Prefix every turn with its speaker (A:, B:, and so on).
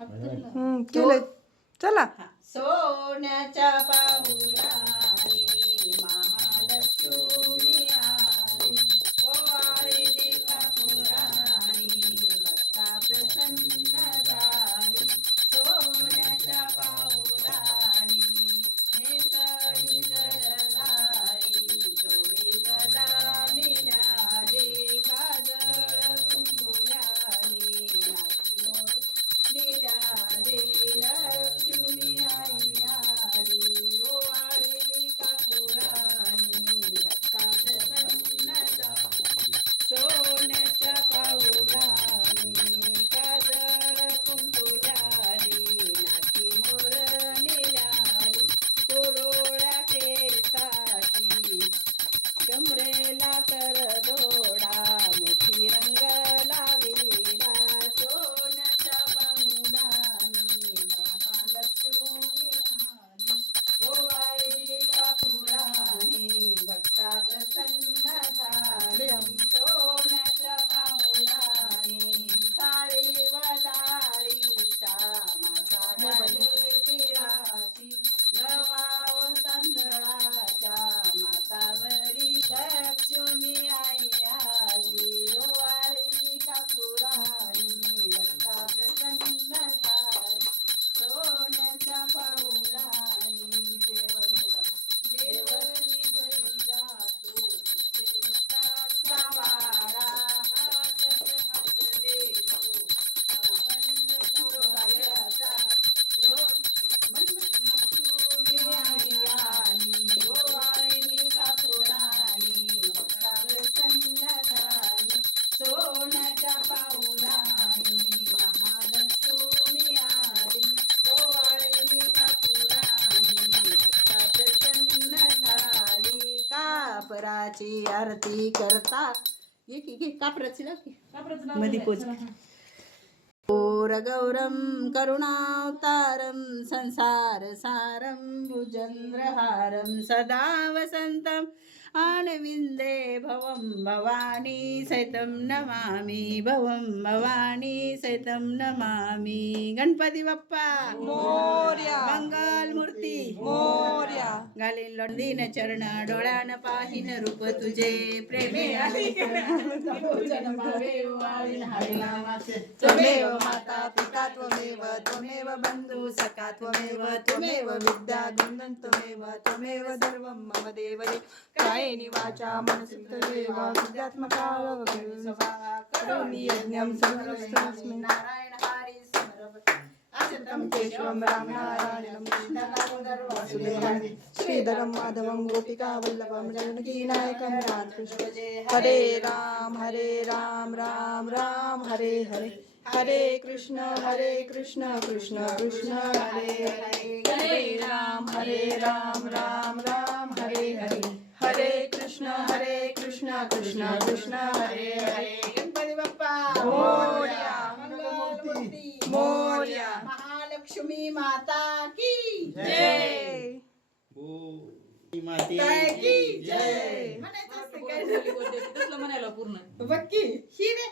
A: हम्म, केलंय. चला.
B: सोन्याच्या कापराची आरती करता ये की घे कापराची लाव की. मध्ये पोच गौरं करुणावतारं संसारसारं भुजन्द्रहारं सदा वसन्तम् आनविन्दे भवं भवानी सहितं नमामि भवं भवानी सहितं नमामि. गणपती बाप्पा!
A: मोर्या!
B: मंगल मूर्ती
A: मोर्या!
B: घालीन लोंडीन चरण डोळ्यान पाहिन रूप तुझे. प्रेमे
A: त्वमेव माता पिता त्वमेव त्वमेव बन्धु सखा त्वमेव त्वमेव विद्या गुणं त्वमेव त्वमेव सर्वं मम देवरे. कायेनि वाचा त्वमेव विद्यात्मका करोमि यज्ञं सर्वस्मि
B: नारायण हरि स्मर
A: तं केशवं रामनारायणं वासुदेवं श्रीधरं माधवं गोपिकावल्लभं जानकीनायकं रामकृष्ण। हरे राम हरे राम राम राम हरे हरे। हरे कृष्ण हरे कृष्ण कृष्ण कृष्ण हरे हरे। हरे राम हरे राम राम राम हरे हरे। हरे कृष्ण हरे कृष्ण कृष्ण कृष्ण हरे हरे।
B: गणपती बाप्पा!
A: मोरया.
B: मंगलमूर्ती।
A: मोरया.
B: महालक्ष्मी माता की
A: जय.
B: जय. की जय. म्हणायचं असतं काय?
C: म्हणायला पूर्ण.
B: बघ की ही रे.